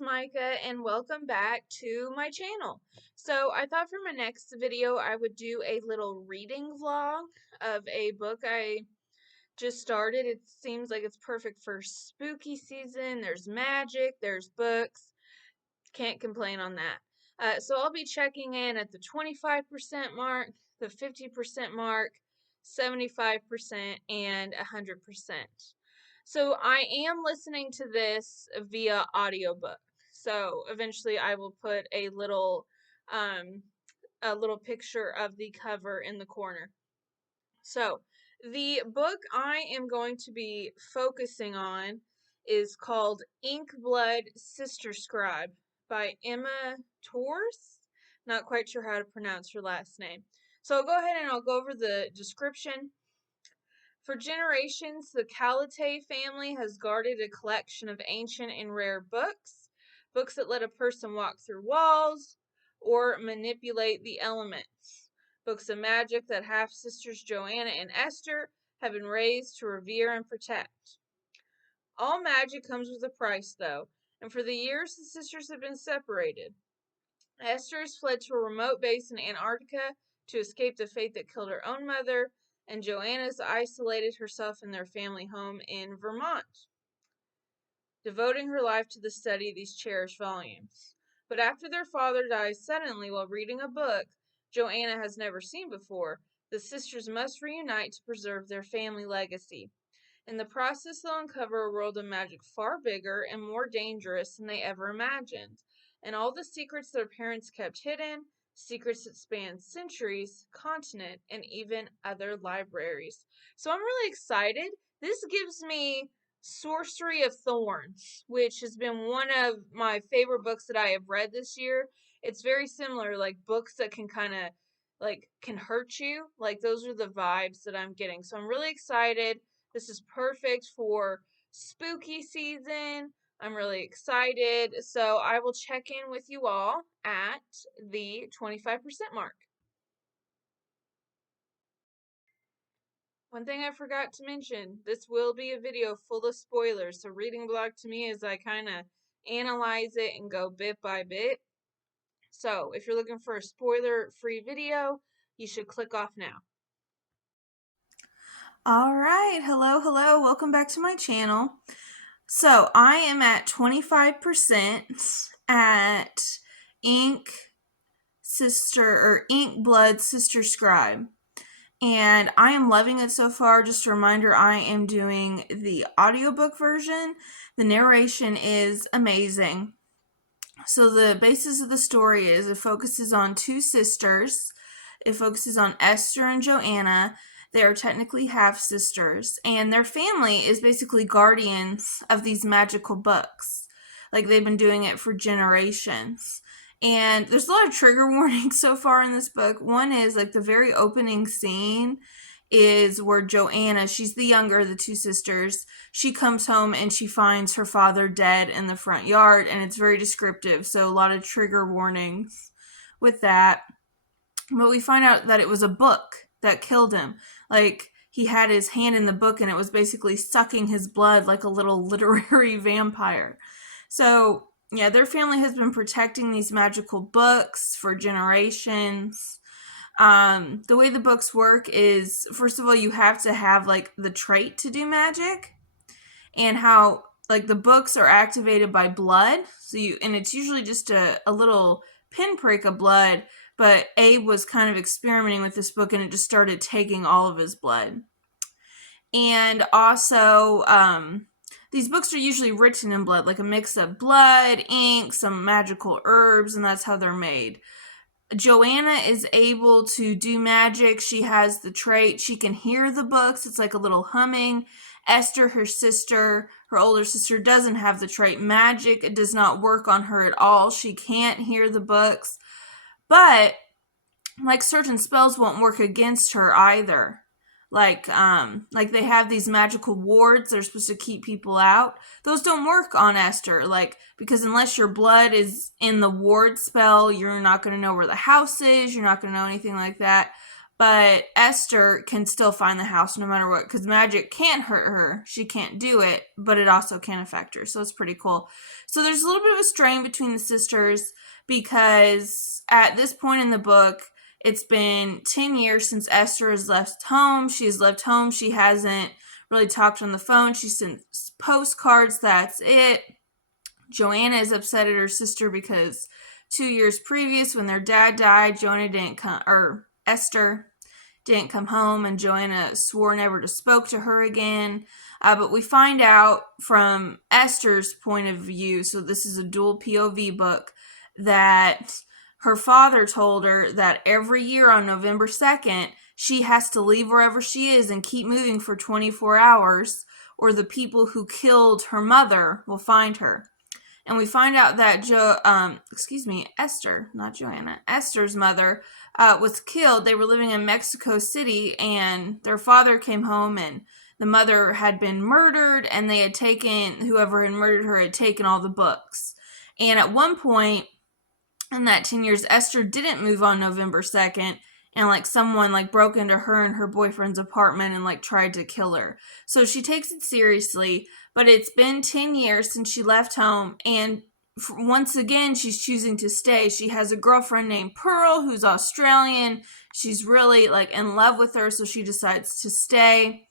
Micah and welcome back to my channel. So I thought for my next video I would do a little reading vlog of a book I just started. It seems like it's perfect for spooky season. There's magic, there's books. Can't complain on that. So I'll be checking in at the 25% mark, the 50% mark, 75%, and 100%. So I am listening to this via audiobook. So eventually I will put a little picture of the cover in the corner. So the book I am going to be focusing on is called Blood Sister Scribe by Emma Torsz. Not quite sure how to pronounce her last name. So I'll go ahead and I'll go over the description. For generations, the Calatay family has guarded a collection of ancient and rare books that let a person walk through walls or manipulate the elements, books of magic that half-sisters Joanna and Esther have been raised to revere and protect. All magic comes with a price, though, and for the years the sisters have been separated. Esther has fled to a remote base in Antarctica to escape the fate that killed her own mother, and Joanna's isolated herself in their family home in Vermont, devoting her life to the study of these cherished volumes. But after their father dies suddenly while reading a book Joanna has never seen before, the sisters must reunite to preserve their family legacy. In the process, they'll uncover a world of magic far bigger and more dangerous than they ever imagined, and all the secrets their parents kept hidden, secrets that span centuries, continent, and even other libraries. So I'm really excited. This gives me Sorcery of Thorns, which has been one of my favorite books that I have read this year. It's very similar, like books that can kind of can hurt you. Like those are the vibes that I'm getting. So I'm really excited. This is perfect for spooky season. I'm really excited. So I will check in with you all at the 25% mark. One thing I forgot to mention, this will be a video full of spoilers. So reading blog to me is I kind of analyze it and go bit by bit. So if you're looking for a spoiler-free video, you should click off now. All right, hello, welcome back to my channel. So I am at 25% at Blood Sister Scribe, and I am loving it so far. Just a reminder, I am doing the audiobook version. The narration is amazing. So the basis of the story is it focuses on two sisters. It focuses on Esther and Joanna. They are technically half-sisters, and their family is basically guardians of these magical books. Like, they've been doing it for generations. And there's a lot of trigger warnings so far in this book. One is, like, the very opening scene is where Joanna, she's the younger of the two sisters, she comes home and she finds her father dead in the front yard, and it's very descriptive, so a lot of trigger warnings with that. But we find out that it was a book that killed him. Like, he had his hand in the book and it was basically sucking his blood like a little literary vampire. So, yeah, their family has been protecting these magical books for generations. The way the books work is, first of all, you have to have, like, the trait to do magic, and how, like, the books are activated by blood. And it's usually just a little pinprick of blood, but Abe was kind of experimenting with this book and it just started taking all of his blood. And also, these books are usually written in blood, like a mix of blood, ink, some magical herbs, and that's how they're made. Joanna is able to do magic. She has the trait. She can hear the books. It's like a little humming. Esther, her older sister, doesn't have the trait. Magic does not work on her at all. She can't hear the books. But, like, certain spells won't work against her either. Like they have these magical wards that are supposed to keep people out. Those don't work on Esther, because unless your blood is in the ward spell, you're not going to know where the house is. You're not going to know anything like that. but Esther can still find the house no matter what, because magic can't hurt her. She can't do it, but it also can affect her. So it's pretty cool. So there's a little bit of a strain between the sisters because at this point in the book, it's been 10 years since Esther has left home. She's left home. She hasn't really talked on the phone. She sent postcards. That's it. Joanna is upset at her sister because 2 years previous, when their dad died, Esther didn't come home, and Joanna swore never to spoke to her again. But we find out from Esther's point of view, so this is a dual POV book, that her father told her that every year on November 2nd, she has to leave wherever she is and keep moving for 24 hours, or the people who killed her mother will find her. And we find out that Esther, not Joanna, Esther's mother was killed. They were living in Mexico City, and their father came home, and the mother had been murdered, and they had taken, whoever had murdered her had taken all the books. And at one point in that 10 years, Esther didn't move on November 2nd, and someone broke into her and her boyfriend's apartment and tried to kill her. So she takes it seriously, but it's been 10 years since she left home, and once again she's choosing to stay. She has a girlfriend named Pearl who's Australian. She's really in love with her, so she decides to stay.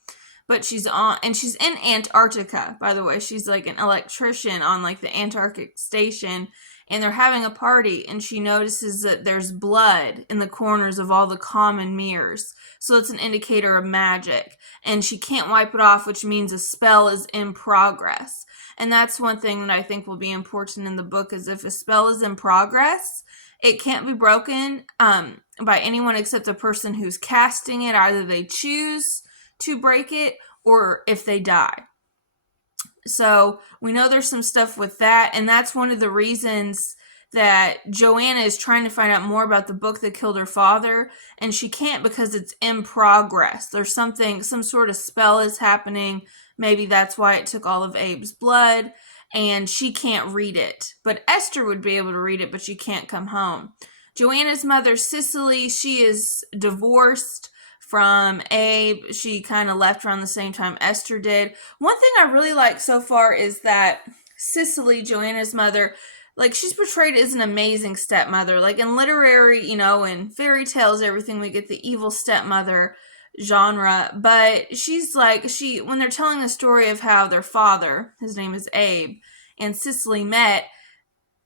But she's in Antarctica, by the way. She's an electrician on the Antarctic station, and they're having a party, and she notices that there's blood in the corners of all the common mirrors. So it's an indicator of magic, and she can't wipe it off, which means a spell is in progress. And that's one thing that I think will be important in the book, is if a spell is in progress, it can't be broken by anyone except the person who's casting it. Either they choose to break it, or if they die. So we know there's some stuff with that, and that's one of the reasons that Joanna is trying to find out more about the book that killed her father, and she can't because it's in progress. There's some sort of spell is happening. Maybe that's why it took all of Abe's blood, and she can't read it. But Esther would be able to read it, but she can't come home. Joanna's mother, Cicely, she is divorced from Abe. She kind of left around the same time Esther did. One thing I really like so far is that Cicely, Joanna's mother, she's portrayed as an amazing stepmother. In literary, in fairy tales, everything, we get the evil stepmother genre. But she's when they're telling the story of how their father, his name is Abe, and Cicely met,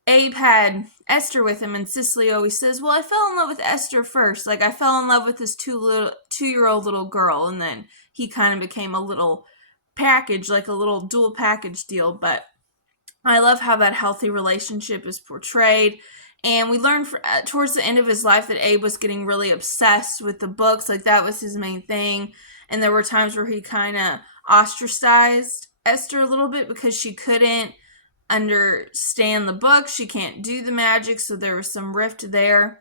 Abe had Esther with him, and Cicely always says, well, I fell in love with Esther first. I fell in love with this 2-year-old little girl, and then he kind of became a little package, a little dual package deal. But I love how that healthy relationship is portrayed. And we learned towards the end of his life that Abe was getting really obsessed with the books. That was his main thing. And there were times where he kind of ostracized Esther a little bit because she couldn't understand the book. She can't do the magic, so there was some rift there.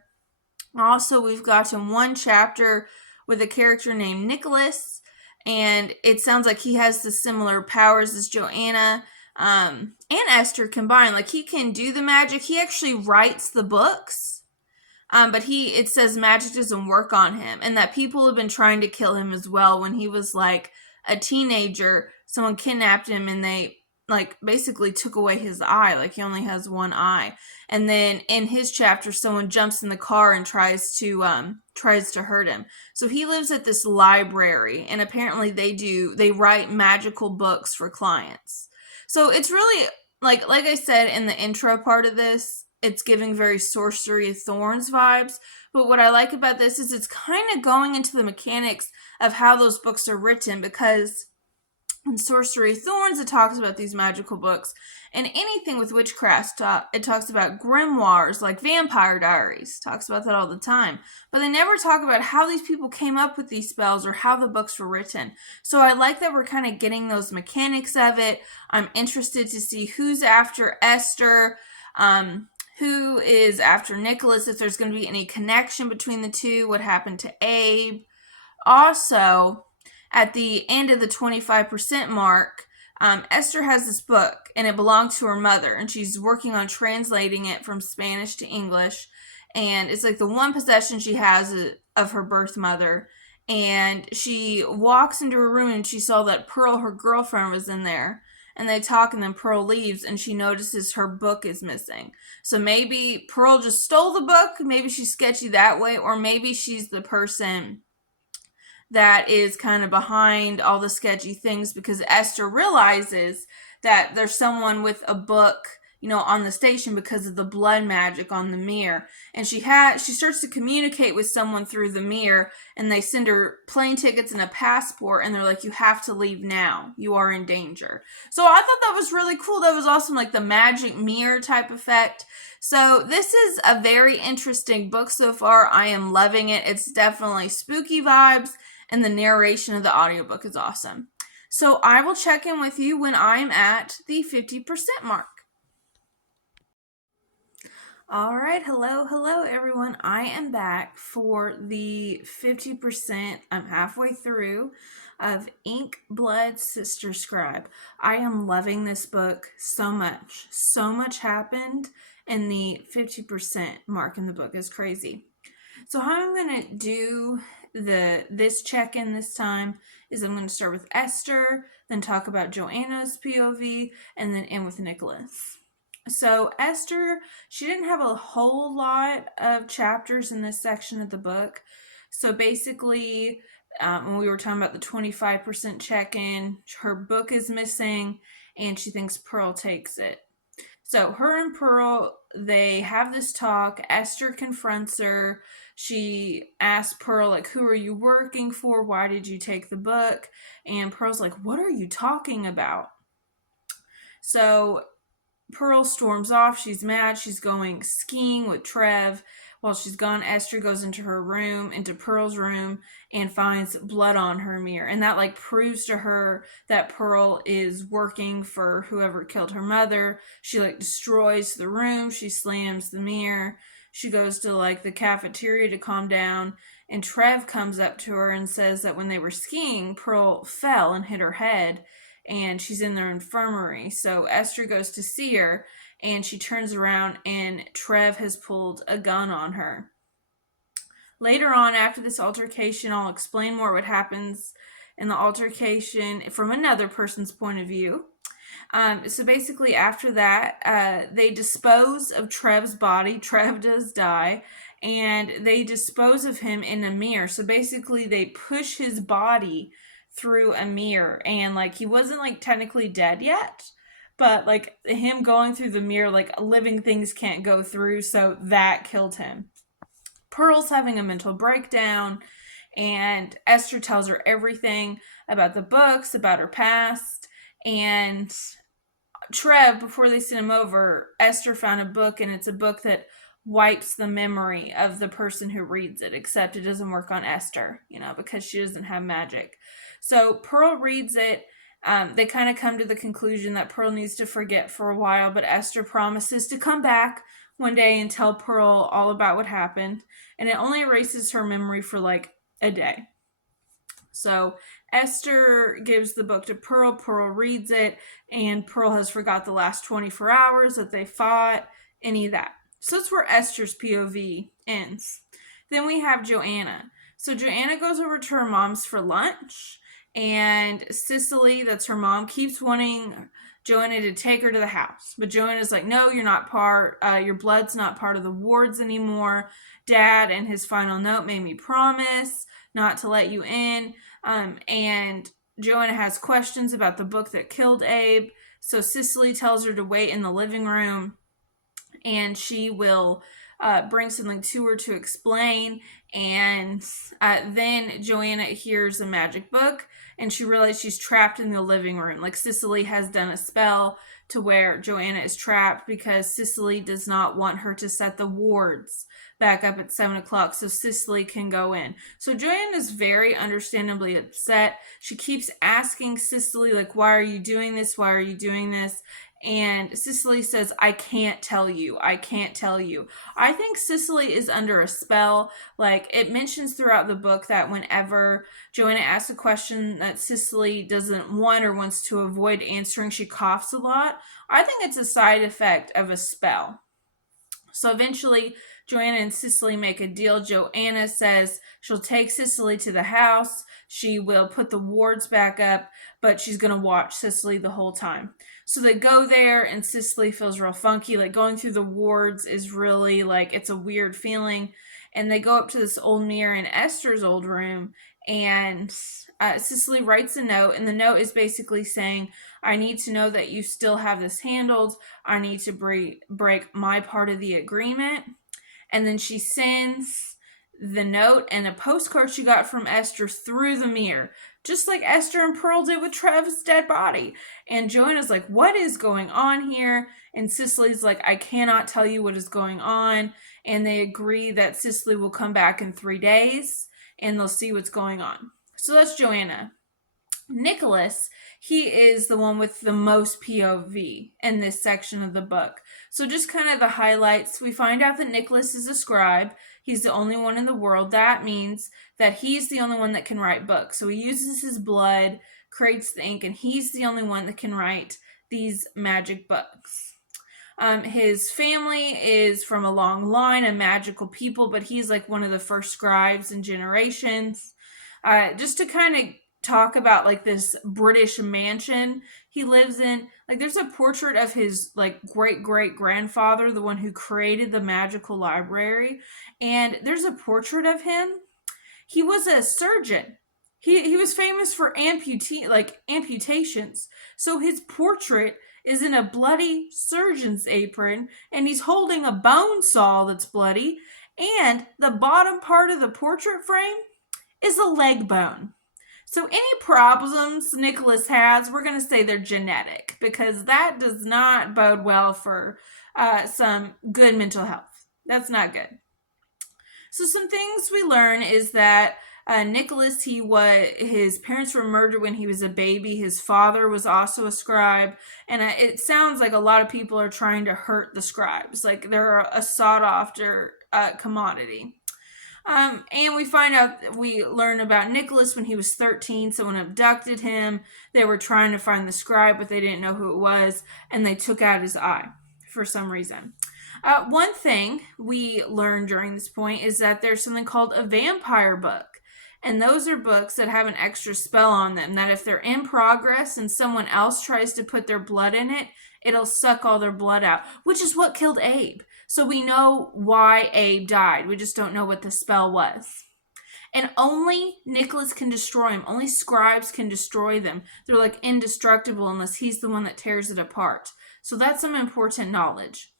Also, we've gotten one chapter with a character named Nicholas, and it sounds like he has the similar powers as Joanna and Esther combined. He can do the magic. He actually writes the books, but it says magic doesn't work on him, and that people have been trying to kill him as well. When he was a teenager, someone kidnapped him, and they basically took away his eye. He only has one eye. And then in his chapter, someone jumps in the car and tries to hurt him. So he lives at this library, and apparently they write magical books for clients. So it's really like I said in the intro part of this, it's giving very Sorcery of Thorns vibes. But what I like about this is it's kind of going into the mechanics of how those books are written, because in Sorcery of Thorns, it talks about these magical books, and anything with witchcraft, it talks about grimoires, like Vampire Diaries, talks about that all the time. But they never talk about how these people came up with these spells or how the books were written. So I like that we're kind of getting those mechanics of it. I'm interested to see who's after Esther, who is after Nicholas, if there's going to be any connection between the two, what happened to Abe. Also, at the end of the 25% mark, Esther has this book, and it belonged to her mother, and she's working on translating it from Spanish to English. and it's like the one possession she has of her birth mother. And she walks into her room and she saw that Pearl, her girlfriend, was in there. And they talk, and then Pearl leaves and she notices her book is missing. So maybe Pearl just stole the book. Maybe she's sketchy that way, or maybe she's the person that is kind of behind all the sketchy things, because Esther realizes that there's someone with a book, on the station because of the blood magic on the mirror. And she starts to communicate with someone through the mirror, and they send her plane tickets and a passport, and they're like, you have to leave now. You are in danger. So I thought that was really cool. That was awesome, like the magic mirror type effect. So this is a very interesting book so far. I am loving it. It's definitely spooky vibes, and the narration of the audiobook is awesome. So I will check in with you when I'm at the 50% mark. All right, hello everyone. I am back for the 50%. I'm halfway through of Ink Blood Sister Scribe. I am loving this book so much. So much happened, and the 50% mark in the book is crazy. So how I'm going to do this check-in this time is I'm going to start with Esther, then talk about Joanna's POV, and then end with Nicholas. So Esther, she didn't have a whole lot of chapters in this section of the book. So basically, when we were talking about the 25% check-in, her book is missing, and she thinks Pearl takes it. So her and Pearl, they have this talk. Esther confronts her. She asks Pearl, like, who are you working for? Why did you take the book? And Pearl's like, what are you talking about? So Pearl storms off. She's mad. She's going skiing with Trev. While she's gone, Esther goes into her room, into Pearl's room, and finds blood on her mirror. And that, like, proves to her that Pearl is working for whoever killed her mother. She, like, destroys the room. She slams the mirror. She goes to, like, the cafeteria to calm down. And Trev comes up to her and says that when they were skiing, Pearl fell and hit her head, and she's in their infirmary. So Esther goes to see her, and she turns around, and Trev has pulled a gun on her. Later on, after this altercation, I'll explain more what happens in the altercation from another person's point of view. So basically, after that, they dispose of Trev's body. Trev does die, and they dispose of him in a mirror. So basically, they push his body through a mirror, and like he wasn't like technically dead yet, but like him going through the mirror, like living things can't go through, so that killed him. Pearl's having a mental breakdown, and Esther tells her everything about the books, about her past. And Trev, before they sent him over, Esther found a book, and it's a book that wipes the memory of the person who reads it, except it doesn't work on Esther, because she doesn't have magic. So Pearl reads it. They kind of come to the conclusion that Pearl needs to forget for a while, but Esther promises to come back one day and tell Pearl all about what happened, and it only erases her memory for like a day. So Esther gives the book to Pearl. Pearl reads it, and Pearl has forgot the last 24 hours that they fought, any of that. So that's where Esther's POV ends. Then we have Joanna. So Joanna goes over to her mom's for lunch, and Cicely, that's her mom, keeps wanting Joanna to take her to the house. But Joanna's like, no, you're not your blood's not part of the wards anymore. Dad, in his final note, made me promise not to let you in. And Joanna has questions about the book that killed Abe. So Cicely tells her to wait in the living room, and she will bring something to her to explain. And then Joanna hears a magic book, and she realizes she's trapped in the living room. Like Cicely has done a spell to where Joanna is trapped because Cicely does not want her to set the wards back up at 7 o'clock so Cicely can go in. So Joanna is very understandably upset. She keeps asking Cicely, like, why are you doing this? Why are you doing this? And Cicely says, I can't tell you. I can't tell you. I think Cicely is under a spell. Like, it mentions throughout the book that whenever Joanna asks a question that Cicely doesn't want or wants to avoid answering, she coughs a lot. I think it's a side effect of a spell. So eventually, Joanna and Cicely make a deal. Joanna says she'll take Cicely to the house. She will put the wards back up, but she's going to watch Cicely the whole time. So they go there, and Cicely feels real funky. Like, going through the wards is really, like, it's a weird feeling. And they go up to this old mirror in Esther's old room, and Cicely writes a note, and the note is basically saying, I need to know that you still have this handled. I need to break my part of the agreement. And then she sends the note and a postcard she got from Esther through the mirror, just like Esther and Pearl did with Trev's dead body. And Joanna's like, what is going on here? And Cicely's like, I cannot tell you what is going on. And they agree that Cicely will come back in 3 days and they'll see what's going on. So that's Joanna. Nicholas, he is the one with the most POV in this section of the book. So just kind of the highlights. We find out that Nicholas is a scribe. He's the only one in the world. That means that he's the only one that can write books. So he uses his blood, creates the ink, and he's the only one that can write these magic books. His family is from a long line of magical people, but he's like one of the first scribes in generations. Just to kind of talk about like this British mansion he lives in, like there's a portrait of his like great grandfather, the one who created the magical library, and there's a portrait of him. He was a surgeon. He was famous for amputations. So his portrait is in a bloody surgeon's apron, and he's holding a bone saw that's bloody, and the bottom part of the portrait frame is a leg bone. So any problems Nicholas has, we're going to say they're genetic, because that does not bode well for some good mental health. That's not good. So some things we learn is that Nicholas, his parents were murdered when he was a baby. His father was also a scribe, and it sounds like a lot of people are trying to hurt the scribes, like they're a sought after commodity. And we learn about Nicholas when he was 13. Someone abducted him. They were trying to find the scribe, but they didn't know who it was, and they took out his eye for some reason. One thing we learned during this point is that there's something called a vampire book. And those are books that have an extra spell on them, that if they're in progress and someone else tries to put their blood in it, it'll suck all their blood out, which is what killed Abe. So we know why Abe died. We just don't know what the spell was. And only Nicholas can destroy them. Only scribes can destroy them. They're like indestructible unless he's the one that tears it apart. So that's some important knowledge.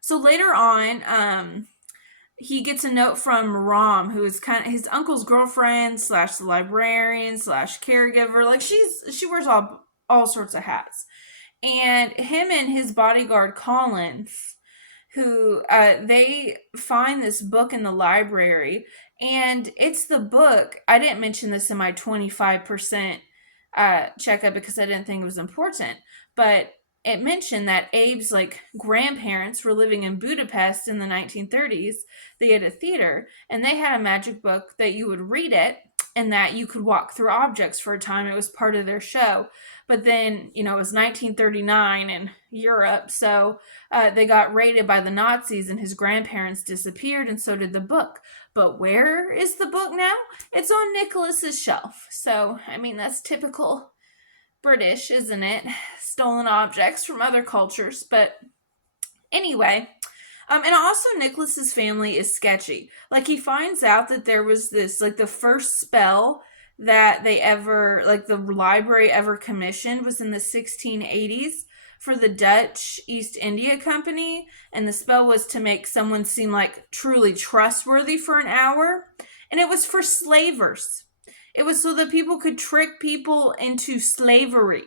So later on, he gets a note from Ram, who is kind of his uncle's girlfriend / the librarian / caregiver. Like she wears all sorts of hats. And him and his bodyguard Collins, who they find this book in the library, and it's the book. I didn't mention this in my 25% checkup because I didn't think it was important, but it mentioned that Abe's like grandparents were living in Budapest in the 1930s. They had a theater, and they had a magic book that you would read it and that you could walk through objects for a time. It was part of their show. But then, it was 1939 in Europe, so they got raided by the Nazis, and his grandparents disappeared, and so did the book. But where is the book now? It's on Nicholas's shelf. So, that's typical British, isn't it? Stolen objects from other cultures. But anyway, and also Nicholas's family is sketchy. Like, he finds out that there was this, like, the first spell that the library ever commissioned was in the 1680s for the Dutch East India Company, and the spell was to make someone seem like truly trustworthy for an hour, and it was for slavers. It was so that people could trick people into slavery.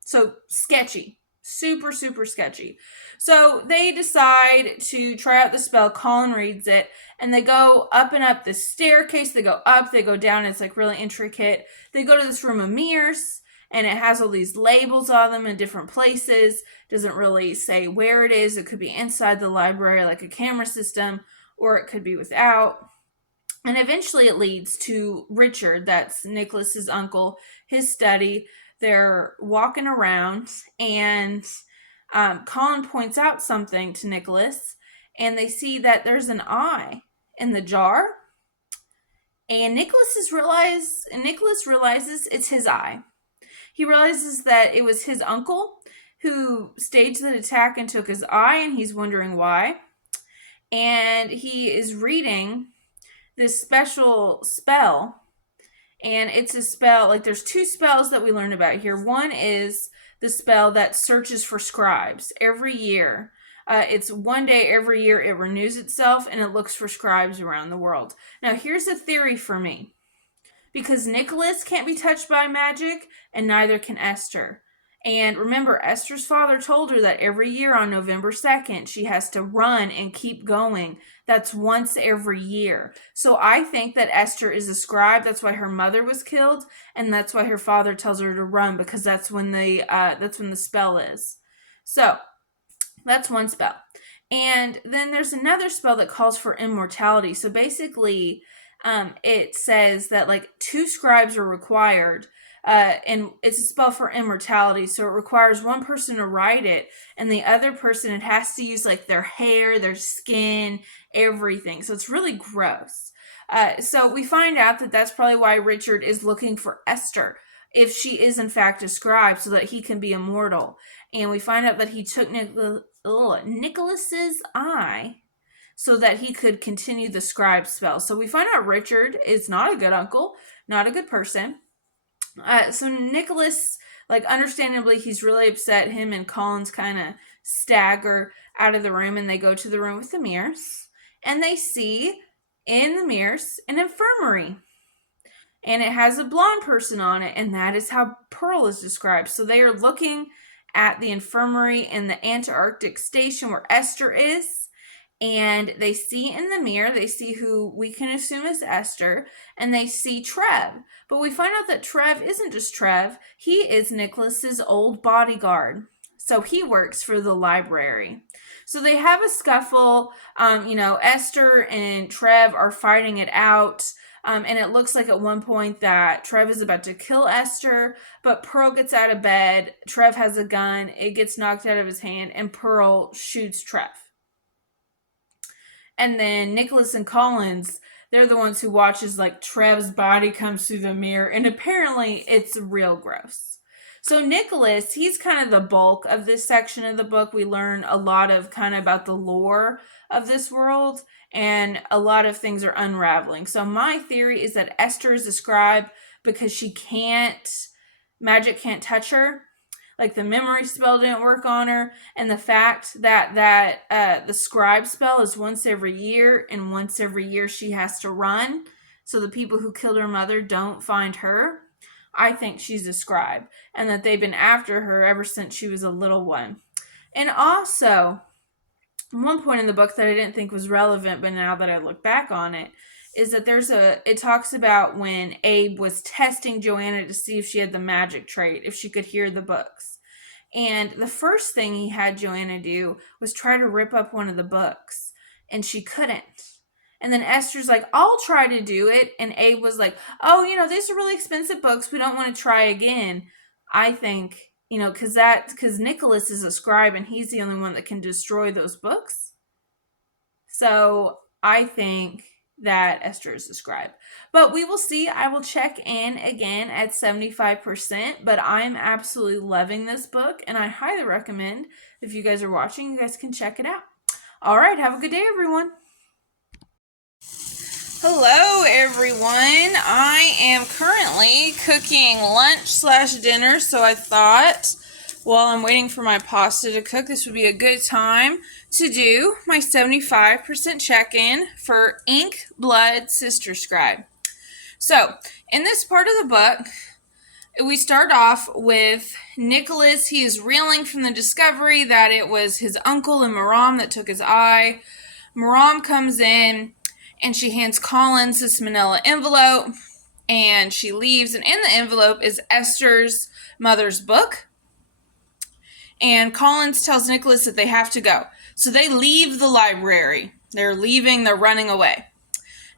So sketchy. Super, super sketchy. So they decide to try out the spell. Colin reads it, and they go up and up the staircase. They go up, they go down. It's like really intricate. They go to this room of mirrors, and it has all these labels on them in different places. Doesn't really say where it is. It could be inside the library, like a camera system, or it could be without. And eventually it leads to Richard, that's Nicholas's uncle, his study. They're walking around, and Colin points out something to Nicholas, and they see that there's an eye in the jar. And Nicholas realizes it's his eye. He realizes that it was his uncle who staged the attack and took his eye, and he's wondering why. And he is reading this special spell, and it's a spell, like there's two spells that we learn about here. One is the spell that searches for scribes every year. It's one day every year, it renews itself, and it looks for scribes around the world. Now, here's a theory for me. Because Nicholas can't be touched by magic, and neither can Esther. And remember, Esther's father told her that every year on November 2nd, she has to run and keep going. That's once every year. So I think that Esther is a scribe. That's why her mother was killed, and that's why her father tells her to run, because that's when the spell is. So that's one spell. And then there's another spell that calls for immortality. So basically, it says that like 2 scribes are required, and it's a spell for immortality. So it requires one person to write it, and the other person, it has to use like their hair, their skin, everything. So it's really gross. So we find out that that's probably why Richard is looking for Esther, if she is in fact a scribe, so that he can be immortal. And we find out that he took Nicholas's eye so that he could continue the scribe spell. So we find out Richard is not a good uncle, not a good person. So Nicholas, like understandably, he's really upset. Him and Collins kind of stagger out of the room, and they go to the room with the mirrors, and they see in the mirrors an infirmary. And it has a blonde person on it, and that is how Pearl is described. So they are looking at the infirmary in the Antarctic station where Esther is, and they see in the mirror, they see who we can assume is Esther, and they see Trev. But we find out that Trev isn't just Trev, he is Nicholas's old bodyguard. So he works for the library. So they have a scuffle. Esther and Trev are fighting it out. And it looks like at one point that Trev is about to kill Esther, but Pearl gets out of bed. Trev has a gun. It gets knocked out of his hand, and Pearl shoots Trev. And then Nicholas and Collins, they're the ones who watches like Trev's body comes through the mirror, and apparently it's real gross. So Nicholas, he's kind of the bulk of this section of the book. We learn a lot of kind of about the lore of this world, and a lot of things are unraveling. So my theory is that Esther is a scribe because magic can't touch her. Like the memory spell didn't work on her, and the fact that the scribe spell is once every year, and once every year she has to run, so the people who killed her mother don't find her. I think she's a scribe, and that they've been after her ever since she was a little one. And also, one point in the book that I didn't think was relevant, but now that I look back on it, is that it talks about when Abe was testing Joanna to see if she had the magic trait, if she could hear the books. And the first thing he had Joanna do was try to rip up one of the books, and she couldn't. And then Esther's like, I'll try to do it. And Abe was like, oh, these are really expensive books. We don't want to try again. I think, because Nicholas is a scribe, and he's the only one that can destroy those books. So I think that Esther is a scribe. But we will see. I will check in again at 75%. But I'm absolutely loving this book, and I highly recommend, if you guys are watching, you guys can check it out. All right. Have a good day, everyone. Hello, everyone. I am currently cooking lunch/dinner, so I thought while I'm waiting for my pasta to cook, this would be a good time to do my 75% check-in for Ink Blood Sister Scribe. So, in this part of the book, we start off with Nicholas. He is reeling from the discovery that it was his uncle and Miram that took his eye. Miram comes in, and she hands Collins this manila envelope, and she leaves, and in the envelope is Esther's mother's book. And Collins tells Nicholas that they have to go. So they leave the library. They're running away.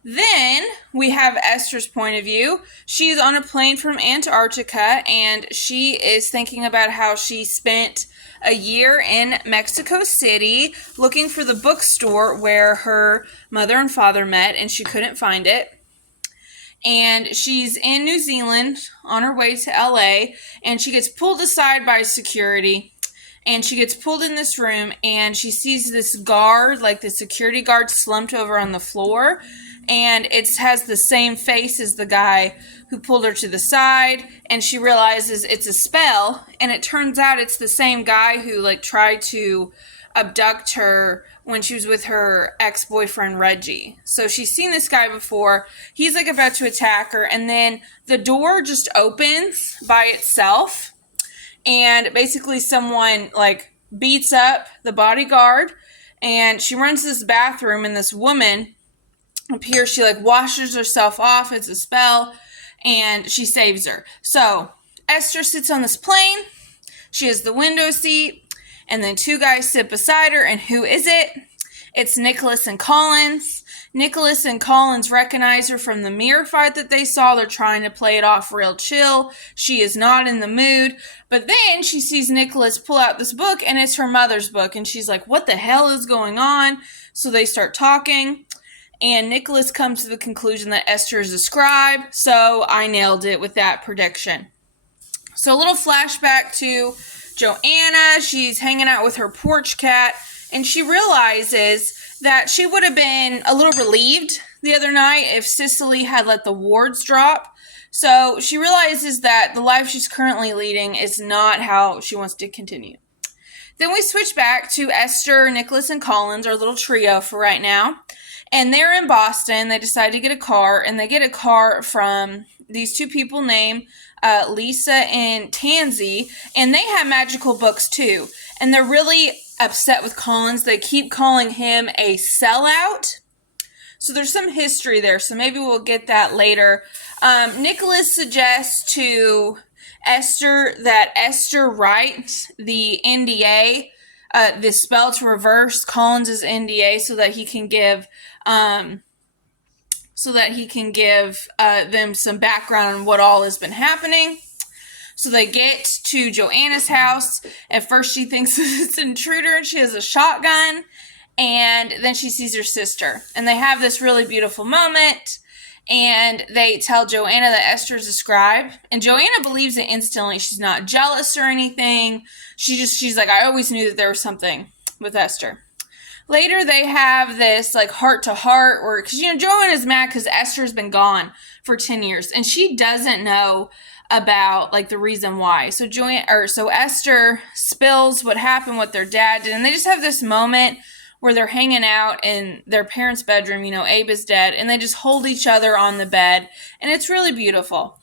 Then we have Esther's point of view. She's on a plane from Antarctica, and she is thinking about how she spent a year in Mexico City looking for the bookstore where her mother and father met, and she couldn't find it. And she's in New Zealand on her way to LA, and she gets pulled aside by security. And she gets pulled in this room, and she sees this guard, like the security guard, slumped over on the floor. And it has the same face as the guy who pulled her to the side. And she realizes it's a spell. And it turns out it's the same guy who, like, tried to abduct her when she was with her ex-boyfriend Reggie. So she's seen this guy before. He's, like, about to attack her. And then the door just opens by itself. And basically someone, like, beats up the bodyguard, and she runs to this bathroom, and this woman appears. She, like, washes herself off. It's a spell, and she saves her. So Esther sits on this plane. She has the window seat, and then two guys sit beside her, and who is it? It's Nicholas and Collins. Nicholas and Collins recognize her from the mirror fight that they saw. They're trying to play it off real chill. She is not in the mood. But then she sees Nicholas pull out this book, and it's her mother's book. And she's like, what the hell is going on? So they start talking. And Nicholas comes to the conclusion that Esther is a scribe. So I nailed it with that prediction. So a little flashback to Joanna. She's hanging out with her porch cat. And she realizes that she would have been a little relieved the other night if Cicely had let the wards drop. So she realizes that the life she's currently leading is not how she wants to continue. Then we switch back to Esther, Nicholas, and Collins, our little trio for right now. And they're in Boston. They decide to get a car, and they get a car from these two people named Lisa and Tansy, and they have magical books too. And they're really upset with Collins. They keep calling him a sellout. So there's some history there, so maybe we'll get that later. Nicholas suggests to Esther that Esther write the NDA, the spell to reverse Collins' NDA, so that he can give them some background on what all has been happening. So they get to Joanna's house. At first she thinks it's an intruder, and she has a shotgun. And then she sees her sister. And they have this really beautiful moment. And they tell Joanna that Esther's a scribe. And Joanna believes it instantly. She's not jealous or anything. She's like, I always knew that there was something with Esther. Later, they have this, like, heart-to-heart, where, because, Joanna's mad because Esther's been gone for 10 years, and she doesn't know about, like, the reason why. So Esther spills what happened, what their dad did, and they just have this moment where they're hanging out in their parents' bedroom. Abe is dead, and they just hold each other on the bed, and it's really beautiful.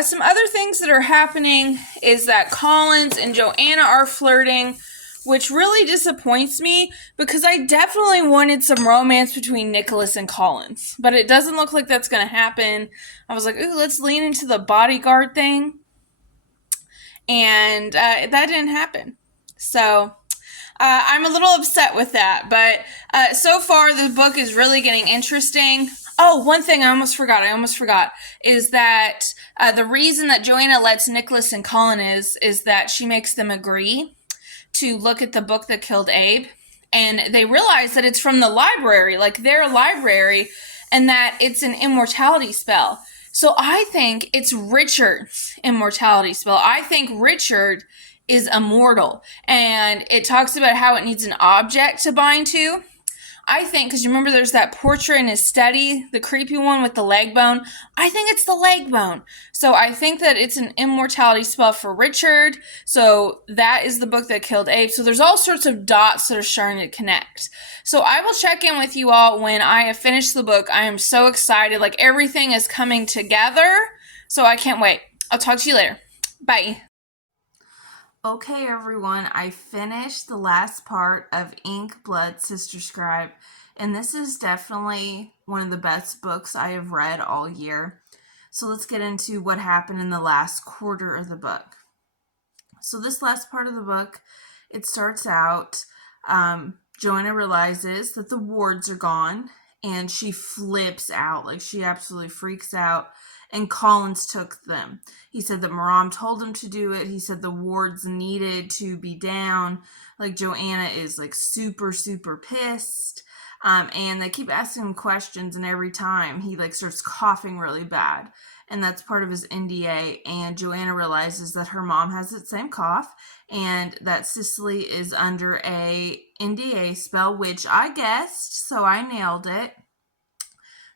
Some other things that are happening is that Collins and Joanna are flirting, which really disappoints me because I definitely wanted some romance between Nicholas and Collins. But it doesn't look like that's going to happen. I was like, ooh, let's lean into the bodyguard thing. And that didn't happen. So I'm a little upset with that. But so far, the book is really getting interesting. Oh, one thing I almost forgot, is that the reason that Joanna lets Nicholas and Colin is that she makes them agree to look at the book that killed Abe, and they realize that it's from the library, like their library, and that it's an immortality spell. So I think it's Richard's immortality spell. I think Richard is immortal, and it talks about how it needs an object to bind to. I think, because you remember there's that portrait in his study, the creepy one with the leg bone. I think it's the leg bone. So I think that it's an immortality spell for Richard. So that is the book that killed Abe. So there's all sorts of dots that are starting to connect. So I will check in with you all when I have finished the book. I am so excited. Like, everything is coming together. So I can't wait. I'll talk to you later. Bye. Okay, everyone, I finished the last part of Ink, Blood, Sister Scribe, and this is definitely one of the best books I have read all year. So let's get into what happened in the last quarter of the book. So this last part of the book, it starts out, Joanna realizes that the wards are gone, and she flips out. Like, she absolutely freaks out. And Collins took them. He said that Maram told him to do it. He said the wards needed to be down. Like, Joanna is like super, super pissed. And they keep asking him questions, and every time he like starts coughing really bad. And that's part of his NDA. And Joanna realizes that her mom has that same cough, and that Cicely is under a NDA spell, which I guessed, so I nailed it.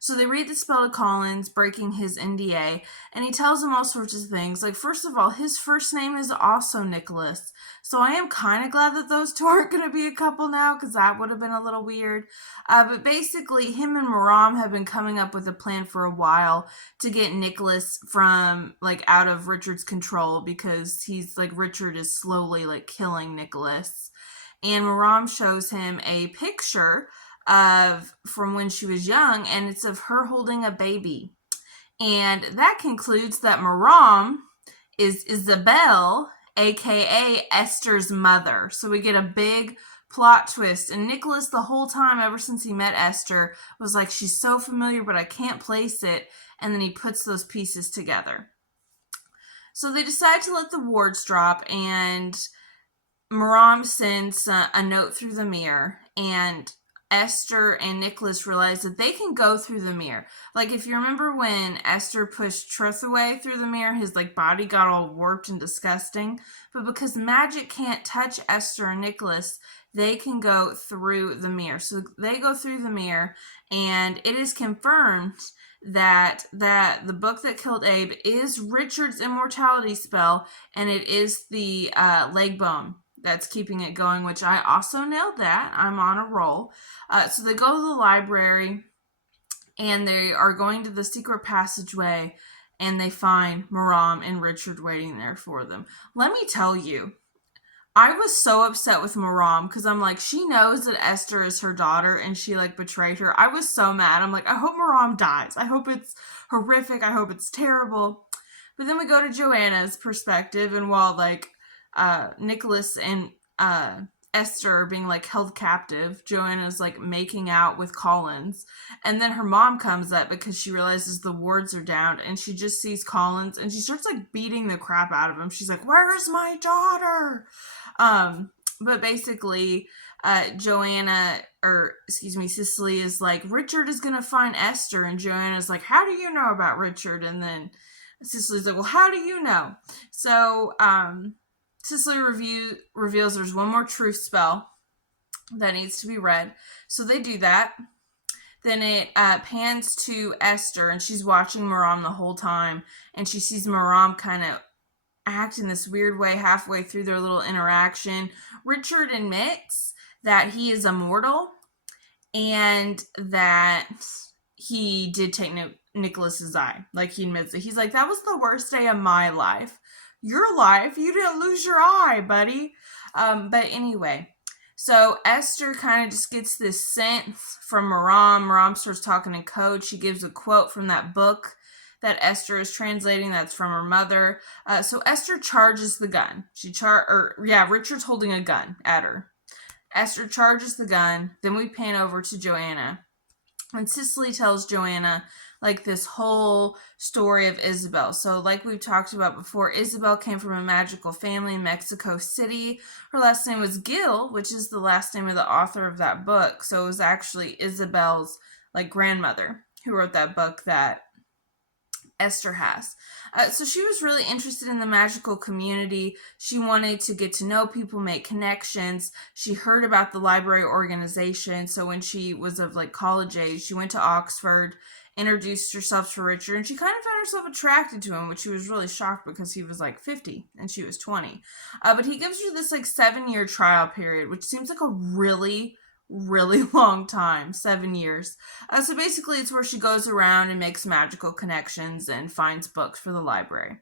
So they read the spell to Collins, breaking his NDA, and he tells him all sorts of things. Like, first of all, his first name is also Nicholas. So I am kind of glad that those two aren't going to be a couple now, because that would have been a little weird. But basically, him and Maram have been coming up with a plan for a while to get Nicholas from, like, out of Richard's control, because he's, like, Richard is slowly, like, killing Nicholas. And Maram shows him a picture of from when she was young, and it's of her holding a baby. And that concludes that Maram is Isabel, aka Esther's mother. So we get a big plot twist. And Nicholas, the whole time, ever since he met Esther, was like, she's so familiar, but I can't place it. And then he puts those pieces together. So they decide to let the wards drop, and Maram sends a note through the mirror, and Esther and Nicholas realize that they can go through the mirror. Like, if you remember when Esther pushed Truth away through the mirror, his like body got all warped and disgusting. But because magic can't touch Esther and Nicholas, they can go through the mirror. So they go through the mirror, and it is confirmed that the book that killed Abe is Richard's immortality spell, and it is the leg bone that's keeping it going, which I also nailed that. I'm on a roll. So they go to the library, and they are going to the secret passageway, and they find Maram and Richard waiting there for them. Let me tell you, I was so upset with Maram, because I'm like, she knows that Esther is her daughter, and she like betrayed her. I was so mad. I'm like, I hope Maram dies. I hope it's horrific. I hope it's terrible. But then we go to Joanna's perspective, and while like Nicholas and Esther are being like held captive, Joanna's like making out with Collins, and then her mom comes up because she realizes the wards are down, and she just sees Collins, and she starts like beating the crap out of him. She's like, "Where's my daughter?" But basically, Cicely is like, Richard is gonna find Esther, and Joanna's like, how do you know about Richard? And then Cicely's like, well, how do you know? So, Cicely reveals there's one more truth spell that needs to be read. So they do that. Then it pans to Esther, and she's watching Maram the whole time, and she sees Maram kind of act in this weird way halfway through their little interaction. Richard admits that he is immortal, and that he did take Nicholas's eye. Like, he admits it. He's like, that was the worst day of my life. Your life? You didn't lose your eye, buddy. But anyway, so Esther kind of just gets this sense from Maram. Maram starts talking in code. She gives a quote from that book that Esther is translating. That's from her mother. So Esther charges the gun. Richard's holding a gun at her. Esther charges the gun. Then we pan over to Joanna. And Cicely tells Joanna like this whole story of Isabel. So like we've talked about before, Isabel came from a magical family in Mexico City. Her last name was Gill, which is the last name of the author of that book. So it was actually Isabel's like grandmother who wrote that book that Esther has. So she was really interested in the magical community. She wanted to get to know people, make connections. She heard about the library organization. So when she was of like college age, she went to Oxford, introduced herself to Richard, and she kind of found herself attracted to him, which she was really shocked because he was like 50 and she was 20. But he gives her this like 7-year trial period, which seems like a really long time, 7 years. So basically it's where she goes around and makes magical connections and finds books for the library.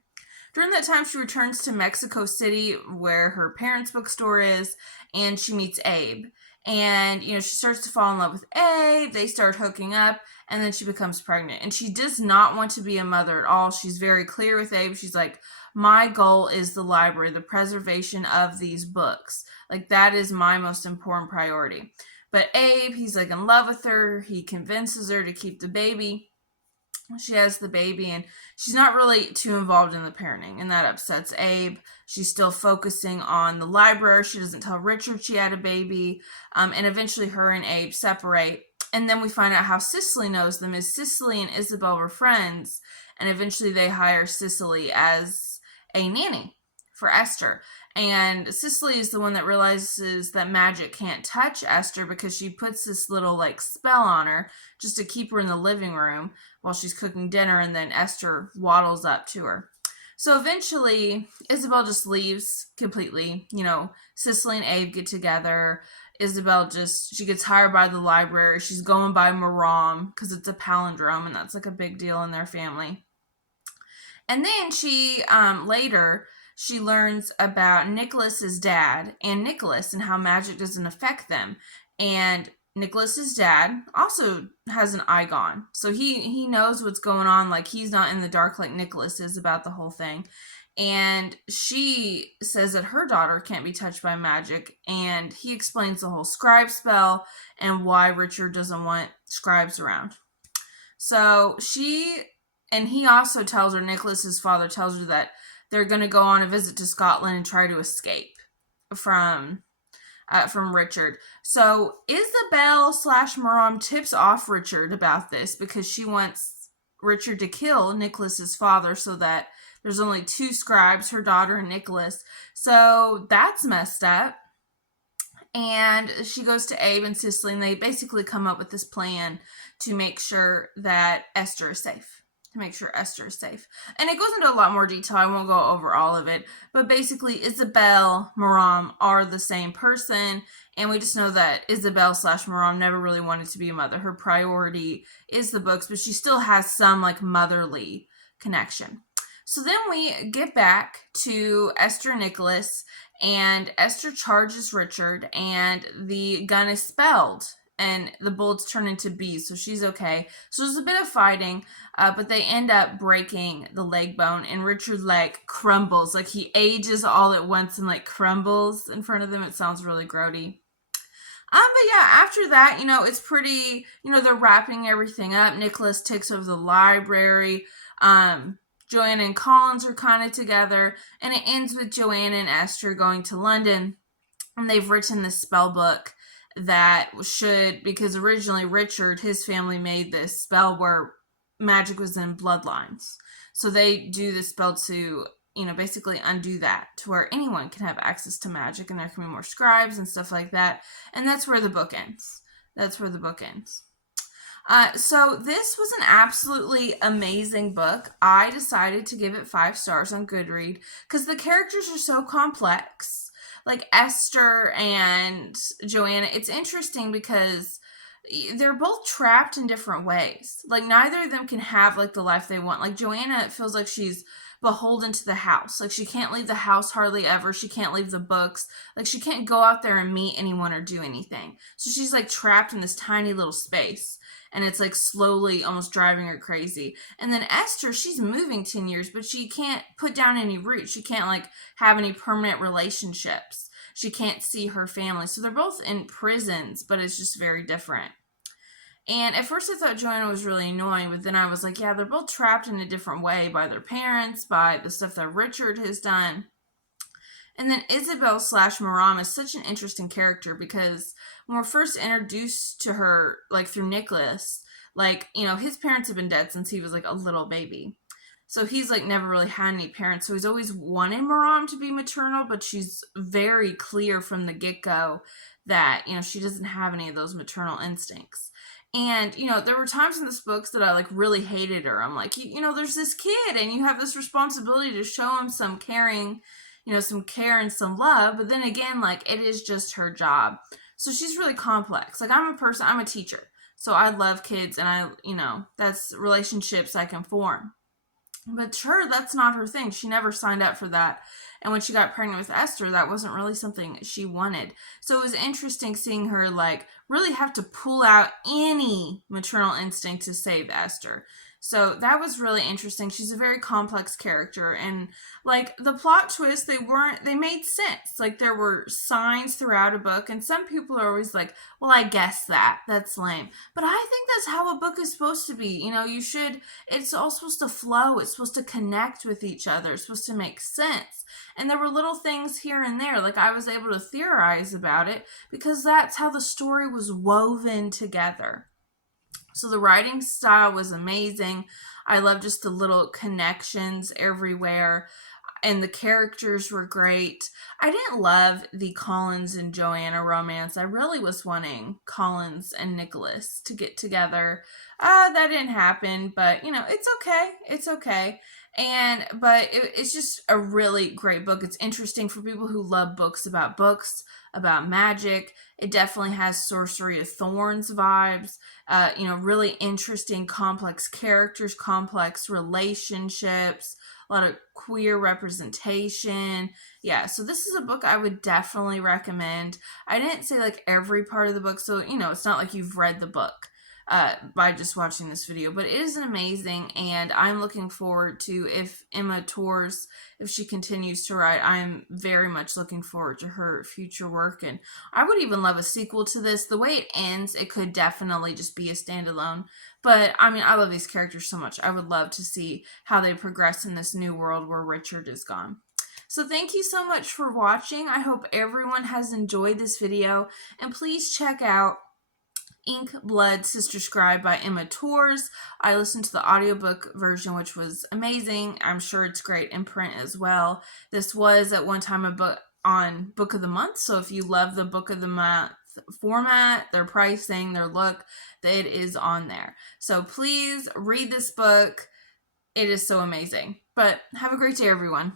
During that time, she returns to Mexico City, where her parents' bookstore is, and she meets Abe. And, she starts to fall in love with Abe. They start hooking up, and then she becomes pregnant. And she does not want to be a mother at all. She's very clear with Abe. She's like, my goal is the library, the preservation of these books. Like, that is my most important priority. But Abe, he's like in love with her. He convinces her to keep the baby. She has the baby, and she's not really too involved in the parenting, and that upsets Abe. She's still focusing on the library. She doesn't tell Richard she had a baby, and eventually her and Abe separate. And then we find out how Cicely knows them, is Cicely and Isabel were friends, and eventually they hire Cicely as a nanny for Esther. And Cicely is the one that realizes that magic can't touch Esther because she puts this little like spell on her just to keep her in the living room while she's cooking dinner, and then Esther waddles up to her. So eventually, Isabel just leaves completely. Cicely and Abe get together. Isabel she gets hired by the library. She's going by Maram because it's a palindrome, and that's like a big deal in their family. And then later, she learns about Nicholas's dad and Nicholas and how magic doesn't affect them. And Nicholas's dad also has an Eygon. So he knows what's going on. Like, he's not in the dark like Nicholas is about the whole thing. And she says that her daughter can't be touched by magic. And he explains the whole scribe spell and why Richard doesn't want scribes around. So he also tells her, Nicholas's father tells her that they're going to go on a visit to Scotland and try to escape from Richard. So Isabel / Maram tips off Richard about this because she wants Richard to kill Nicholas's father so that there's only 2 scribes, her daughter and Nicholas. So that's messed up. And she goes to Abe and Cicely, and they basically come up with this plan to make sure that Esther is safe. And it goes into a lot more detail. I won't go over all of it. But basically, Isabel, Maram are the same person. And we just know that Isabel / Maram never really wanted to be a mother. Her priority is the books, but she still has some like motherly connection. So then we get back to Esther and Nicholas, and Esther charges Richard, and the gun is spelled, and the bullets turn into bees, so she's okay. So there's a bit of fighting, but they end up breaking the leg bone, and Richard like crumbles, like he ages all at once and like crumbles in front of them. It sounds really grody. But yeah, after that, it's pretty, they're wrapping everything up. Nicholas takes over the library. Joanna and Collins are kind of together, and it ends with Joanna and Esther going to London, and they've written this spell book that because originally Richard, his family made this spell where magic was in bloodlines. So they do this spell to, basically undo that to where anyone can have access to magic, and there can be more scribes and stuff like that. And that's where the book ends. So this was an absolutely amazing book. I decided to give it 5 stars on Goodread because the characters are so complex. Like Esther and Joanna, it's interesting because they're both trapped in different ways. Like, neither of them can have like the life they want. Like, Joanna, it feels like she's beholden to the house. Like, she can't leave the house hardly ever. She can't leave the books. Like, she can't go out there and meet anyone or do anything. So she's like trapped in this tiny little space. And it's like slowly almost driving her crazy. And then Esther, she's moving 10 years, but she can't put down any roots. She can't like have any permanent relationships. She can't see her family. So they're both in prisons, but it's just very different. And at first I thought Joanna was really annoying, but then I was like, yeah, they're both trapped in a different way by their parents, by the stuff that Richard has done. And then Isabel / Maram is such an interesting character because when we're first introduced to her, like through Nicholas, like, his parents have been dead since he was like a little baby. So he's like never really had any parents. So he's always wanted Maram to be maternal, but she's very clear from the get-go that, she doesn't have any of those maternal instincts. And, there were times in this book that I like really hated her. I'm like, there's this kid and you have this responsibility to show him some caring, some care and some love. But then again, like, it is just her job. So she's really complex. Like, I'm a teacher. So I love kids and that's relationships I can form. But her, that's not her thing. She never signed up for that. And when she got pregnant with Esther, that wasn't really something she wanted. So it was interesting seeing her like really have to pull out any maternal instinct to save Esther. So that was really interesting. She's a very complex character, and like the plot twists, they made sense. Like there were signs throughout a book, and some people are always like, well, I guess that's lame. But I think that's how a book is supposed to be. It's all supposed to flow, it's supposed to connect with each other, it's supposed to make sense. And there were little things here and there, like I was able to theorize about it because that's how the story was woven together. So the writing style was amazing. I love just the little connections everywhere, and the characters were great. I didn't love the Collins and Joanna romance. I really was wanting Collins and Nicholas to get together. That didn't happen, but it's okay. It's okay. It's just a really great book. It's interesting for people who love books, about magic. It definitely has Sorcery of Thorns vibes. Really interesting, complex characters, complex relationships, a lot of queer representation. Yeah, so this is a book I would definitely recommend. I didn't say like every part of the book, so it's not like you've read the book by just watching this video, but it is amazing, and I'm looking forward to if Emma Torsz, if she continues to write, I'm very much looking forward to her future work, and I would even love a sequel to this. The way it ends, it could definitely just be a standalone, but I mean, I love these characters so much. I would love to see how they progress in this new world where Richard is gone. So thank you so much for watching. I hope everyone has enjoyed this video, and please check out Ink, Blood, Sister Scribe by Emma Torsz. I listened to the audiobook version, which was amazing. I'm sure it's great in print as well. This was at one time a book on Book of the Month, so if you love the Book of the Month format, their pricing, their look, it is on there. So please read this book. It is so amazing. But have a great day, everyone.